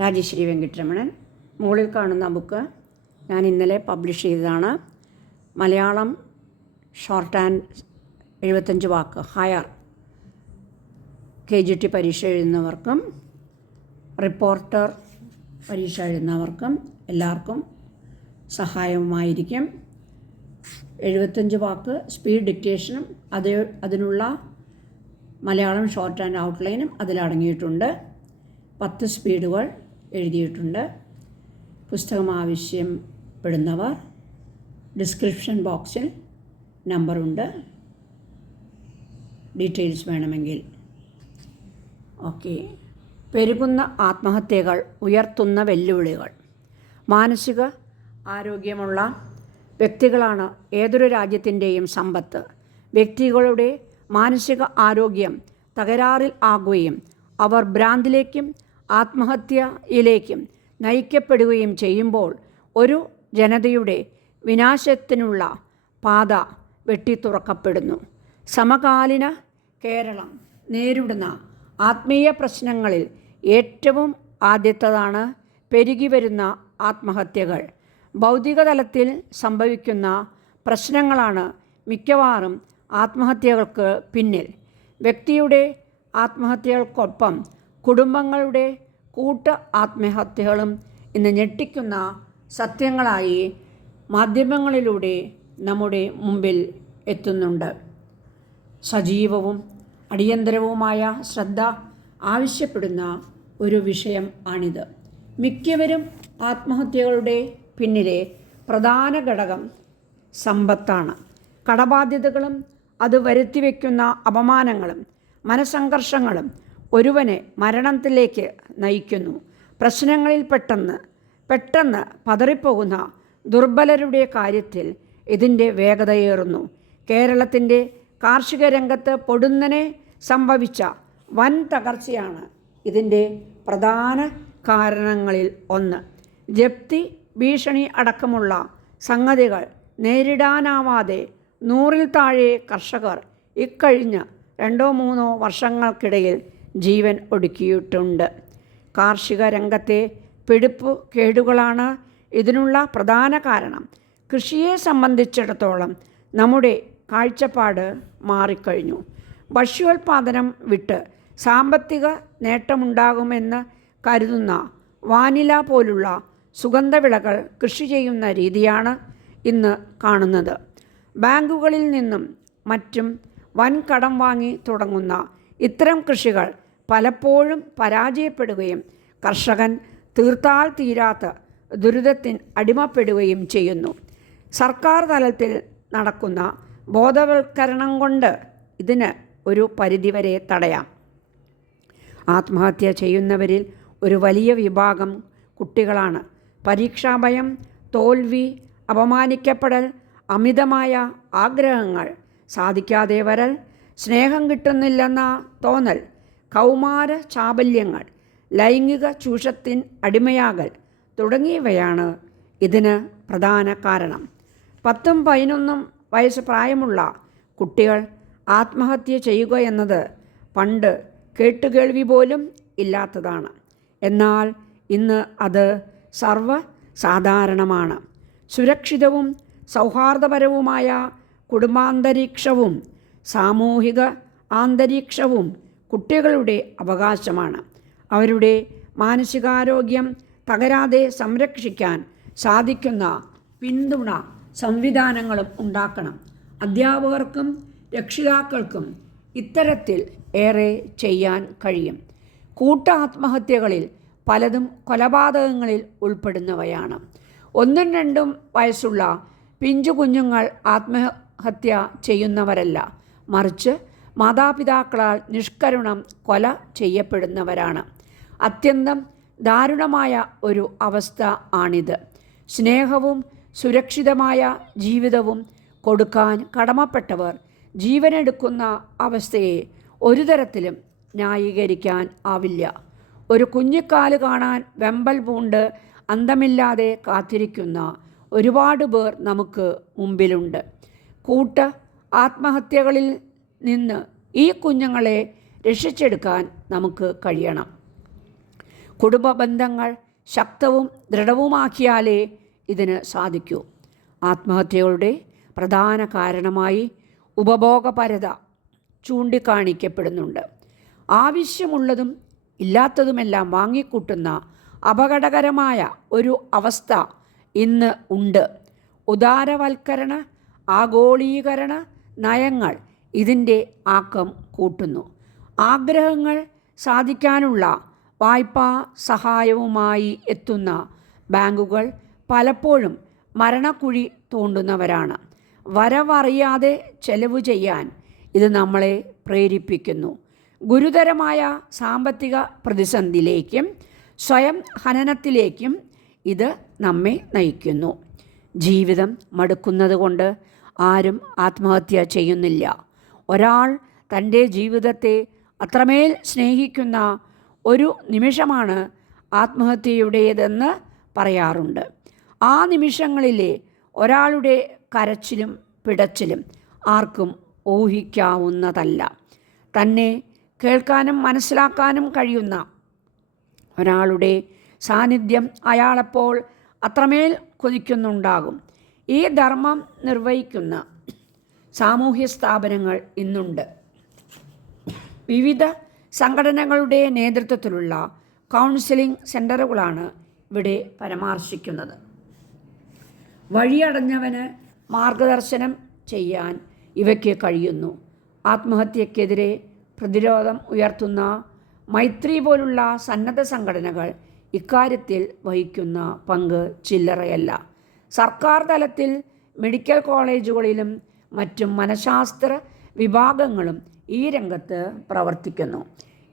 രാജശ്രീ വെങ്കിട്ടരമണൻ. മുകളിൽ കാണുന്ന ബുക്ക് ഞാൻ ഇന്നലെ പബ്ലിഷ് ചെയ്തതാണ്. Malayalam short and 75 walk higher KGT പരീക്ഷ എഴുതുന്നവർക്കും റിപ്പോർട്ടർ പരീക്ഷ എഴുതുന്നവർക്കും എല്ലാവർക്കും സഹായമായിരിക്കും. 75 വാക്ക് സ്പീഡ് ഡിക്റ്റേഷനും അതിനുള്ള മലയാളം ഷോർട്ട് ആൻഡ് ഔട്ട്ലൈനും അതിലടങ്ങിയിട്ടുണ്ട്. 10 സ്പീഡുകൾ എഴുതിയിട്ടുണ്ട്. പുസ്തകം ആവശ്യപ്പെടുന്നവർ ഡിസ്ക്രിപ്ഷൻ ബോക്സിൽ നമ്പറുണ്ട്, ഡീറ്റെയിൽസ് വേണമെങ്കിൽ. ഓക്കെ. പെരുകുന്ന ആത്മഹത്യകൾ ഉയർത്തുന്ന വെല്ലുവിളികൾ. മാനസിക ആരോഗ്യമുള്ള വ്യക്തികളാണ് ഏതൊരു രാജ്യത്തിൻ്റെയും സമ്പത്ത്. വ്യക്തികളുടെ മാനസിക ആരോഗ്യം തകരാറിൽ ആകുകയും അവർ ഭ്രാന്തിലേക്കും ആത്മഹത്യയിലേക്കും നയിക്കപ്പെടുകയും ചെയ്യുമ്പോൾ ഒരു ജനതയുടെ വിനാശത്തിനുള്ള പാത വെട്ടിത്തുറക്കപ്പെടുന്നു. സമകാലീന കേരളം നേരിടുന്ന ആത്മീയ പ്രശ്നങ്ങളിൽ ഏറ്റവും ആദ്യത്തേതാണ് പെരുകി വരുന്ന ആത്മഹത്യകൾ. ഭൗതിക തലത്തിൽ സംഭവിക്കുന്ന പ്രശ്നങ്ങളാണ് മിക്കവാറും ആത്മഹത്യകൾക്ക് പിന്നിൽ. വ്യക്തിയുടെ ആത്മഹത്യകൾക്കൊപ്പം കുടുംബങ്ങളുടെ കൂട്ട ആത്മഹത്യകളും ഇന്ന് ഞെട്ടിക്കുന്ന സത്യങ്ങളായി മാധ്യമങ്ങളിലൂടെ നമ്മുടെ മുമ്പിൽ എത്തുന്നുണ്ട്. സജീവവും അടിയന്തരവുമായ ശ്രദ്ധ ആവശ്യപ്പെടുന്ന ഒരു വിഷയം ആണിത്. മിക്കവരും ആത്മഹത്യകളുടെ പിന്നിലെ പ്രധാന ഘടകം സമ്പത്താണ്. കടബാധ്യതകളും അത് വരുത്തിവെക്കുന്ന അപമാനങ്ങളും മനസ്സംഘർഷങ്ങളും ഒരുവനെ മരണത്തിലേക്ക് നയിക്കുന്നു. പ്രശ്നങ്ങളിൽ പെട്ടെന്ന് പതറിപ്പോകുന്ന ദുർബലരുടെ കാര്യത്തിൽ ഇതിൻ്റെ വേഗതയേറുന്നു. കേരളത്തിൻ്റെ കാർഷിക രംഗത്ത് പൊടുന്നനെ സംഭവിച്ച വൻ തകർച്ചയാണ് ഇതിൻ്റെ പ്രധാന കാരണങ്ങളിൽ ഒന്ന്. ജപ്തി ഭീഷണി അടക്കമുള്ള സംഗതികൾ നേരിടാനാവാതെ 100-ൽ താഴെ കർഷകർ ഇക്കഴിഞ്ഞ 2-3 വർഷങ്ങൾക്കിടയിൽ ജീവൻ ഒടുക്കിയിട്ടുണ്ട്. കാർഷിക രംഗത്തെ പിടിപ്പു കേടുകളാണ് ഇതിനുള്ള പ്രധാന കാരണം. കൃഷിയെ സംബന്ധിച്ചിടത്തോളം നമ്മുടെ കാഴ്ചപ്പാട് മാറിക്കഴിഞ്ഞു. ഭക്ഷ്യോൽപാദനം വിട്ട് സാമ്പത്തിക നേട്ടമുണ്ടാകുമെന്ന് കരുതുന്ന വാനില പോലുള്ള സുഗന്ധവിളകൾ കൃഷി ചെയ്യുന്ന രീതിയാണ് ഇന്ന് കാണുന്നത്. ബാങ്കുകളിൽ നിന്നും മറ്റും വൻ കടം വാങ്ങി തുടങ്ങുന്ന ഇത്തരം കൃഷികൾ പലപ്പോഴും പരാജയപ്പെടുകയും കർഷകൻ തീർത്താൽ തീരാത്ത ദുരിതത്തിന് അടിമപ്പെടുകയും ചെയ്യുന്നു. സർക്കാർ തലത്തിൽ നടക്കുന്ന ബോധവൽക്കരണം കൊണ്ട് ഇതിന് ഒരു പരിധിവരെ തടയാം. ആത്മഹത്യ ചെയ്യുന്നവരിൽ ഒരു വലിയ വിഭാഗം കുട്ടികളാണ്. പരീക്ഷാഭയം, തോൽവി, അപമാനിക്കപ്പെടൽ, അമിതമായ ആഗ്രഹങ്ങൾ, സാധിക്കാതെ വരൽ, സ്നേഹം കിട്ടുന്നില്ലെന്ന തോന്നൽ, കൗമാര ചാബല്യങ്ങൾ, ലൈംഗിക ചൂഷണത്തിന് അടിമയാകൽ തുടങ്ങിയവയാണ് ഇതിന് പ്രധാന കാരണം. 10-11 വയസ്സ് പ്രായമുള്ള കുട്ടികൾ ആത്മഹത്യ ചെയ്യുക എന്നത് പണ്ട് കേട്ടുകേൾവി പോലും ഇല്ലാത്തതാണ്. എന്നാൽ ഇന്ന് അത് സർവ്വസാധാരണമാണ്. സുരക്ഷിതവും സൗഹാർദ്ദപരവുമായ കുടുംബാന്തരീക്ഷവും സാമൂഹിക അന്തരീക്ഷവും കുട്ടികളുടെ അവകാശമാണ്. അവരുടെ മാനസികാരോഗ്യം തകരാതെ സംരക്ഷിക്കാൻ സാധിക്കുന്ന പിന്തുണ സംവിധാനങ്ങളും ഉണ്ടാക്കണം. അധ്യാപകർക്കും രക്ഷിതാക്കൾക്കും ഇത്തരത്തിൽ ഏറെ ചെയ്യാൻ കഴിയും. കൂട്ട ആത്മഹത്യകളിൽ പലതും കൊലപാതകങ്ങളിൽ ഉൾപ്പെടുന്നവയാണ്. 1-2 വയസ്സുള്ള പിഞ്ചു കുഞ്ഞുങ്ങൾ ആത്മഹത്യ ചെയ്യുന്നവരല്ല, മറിച്ച് മാതാപിതാക്കളാൽ നിഷ്കരുണം കൊല ചെയ്യപ്പെടുന്നവരാണ്. അത്യന്തം ദാരുണമായ ഒരു അവസ്ഥ ആണിത്. സ്നേഹവും സുരക്ഷിതമായ ജീവിതവും കൊടുക്കാൻ കടമപ്പെട്ടവർ ജീവനെടുക്കുന്ന അവസ്ഥയെ ഒരു തരത്തിലും ന്യായീകരിക്കാൻ ആവില്ല. ഒരു കുഞ്ഞിക്കാല് കാണാൻ വെമ്പൽ പൂണ്ട് അന്തമില്ലാതെ കാത്തിരിക്കുന്ന ഒരുപാട് പേർ നമുക്ക് മുമ്പിലുണ്ട്. കൂട്ട ആത്മഹത്യകളിൽ നിന്ന് ഈ കുഞ്ഞുങ്ങളെ രക്ഷിച്ചെടുക്കാൻ നമുക്ക് കഴിയണം. കുടുംബ ബന്ധങ്ങൾ ശക്തവും ദൃഢവുമാക്കിയാലേ ഇതിന് സാധിക്കൂ. ആത്മഹത്യകളുടെ പ്രധാന കാരണമായി ഉപഭോഗപരത ചൂണ്ടിക്കാണിക്കപ്പെടുന്നുണ്ട്. ആവശ്യമുള്ളതും ഇല്ലാത്തതുമെല്ലാം വാങ്ങിക്കൂട്ടുന്ന അപകടകരമായ ഒരു അവസ്ഥ ഇന്ന് ഉണ്ട്. ഉദാരവൽക്കരണ ആഗോളീകരണ നയങ്ങൾ ഇതിൻ്റെ ആക്കം കൂട്ടുന്നു. ആഗ്രഹങ്ങൾ സാധിക്കാനുള്ള വായ്പാ സഹായവുമായി എത്തുന്ന ബാങ്കുകൾ പലപ്പോഴും മരണക്കുഴി തോണ്ടുന്നവരാണ്. വരവറിയാതെ ചെലവ് ചെയ്യാൻ ഇത് നമ്മളെ പ്രേരിപ്പിക്കുന്നു. ഗുരുതരമായ സാമ്പത്തിക പ്രതിസന്ധിയിലേക്കും സ്വയം ഹനനത്തിലേക്കും ഇത് നമ്മെ നയിക്കുന്നു. ജീവിതം മടുക്കുന്നത് കൊണ്ട് ആരും ആത്മഹത്യ ചെയ്യുന്നില്ല. ഒരാൾ തൻ്റെ ജീവിതത്തെ അത്രമേൽ സ്നേഹിക്കുന്ന ഒരു നിമിഷമാണ് ആത്മഹത്യയുടേതെന്ന് പറയാറുണ്ട്. ആ നിമിഷങ്ങളിലെ ഒരാളുടെ കരച്ചിലും പിടച്ചിലും ആർക്കും ഊഹിക്കാവുന്നതല്ല. തന്നെ കേൾക്കാനും മനസ്സിലാക്കാനും കഴിയുന്ന ഒരാളുടെ സാന്നിധ്യം അയാളപ്പോൾ അത്രമേൽ കൊതിക്കുന്നുണ്ടാകും. ഈ ധർമ്മം നിർവഹിക്കുന്ന സാമൂഹ്യ സ്ഥാപനങ്ങൾ ഇന്നുണ്ട്. വിവിധ സംഘടനകളുടെ നേതൃത്വത്തിലുള്ള കൗൺസിലിംഗ് സെൻ്ററുകളാണ് ഇവിടെ പരാമർശിക്കുന്നത്. വഴിയടഞ്ഞവന് മാർഗദർശനം ചെയ്യാൻ ഇവയ്ക്ക് കഴിയുന്നു. ആത്മഹത്യക്കെതിരെ പ്രതിരോധം ഉയർത്തുന്ന മൈത്രി പോലുള്ള സന്നദ്ധ സംഘടനകൾ ഇക്കാര്യത്തിൽ വഹിക്കുന്ന പങ്ക് ചില്ലറയല്ല. സർക്കാർ തലത്തിൽ മെഡിക്കൽ കോളേജുകളിലും മറ്റും മനഃശാസ്ത്ര വിഭാഗങ്ങളും ഈ രംഗത്ത് പ്രവർത്തിക്കുന്നു.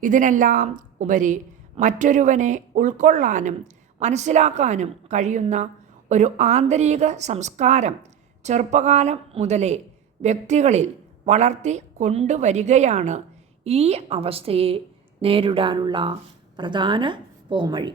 ഇതിനെല്ലാം ഉപരി മറ്റൊരുവനെ ഉൾക്കൊള്ളാനും മനസ്സിലാക്കാനും കഴിയുന്ന ഒരു ആന്തരിക സംസ്കാരം ചെറുപ്പകാലം മുതലേ വ്യക്തികളിൽ വളർത്തി കൊണ്ടുവരികയാണ് ഈ അവസ്ഥയെ നേരിടാനുള്ള പ്രധാന പോംവഴി.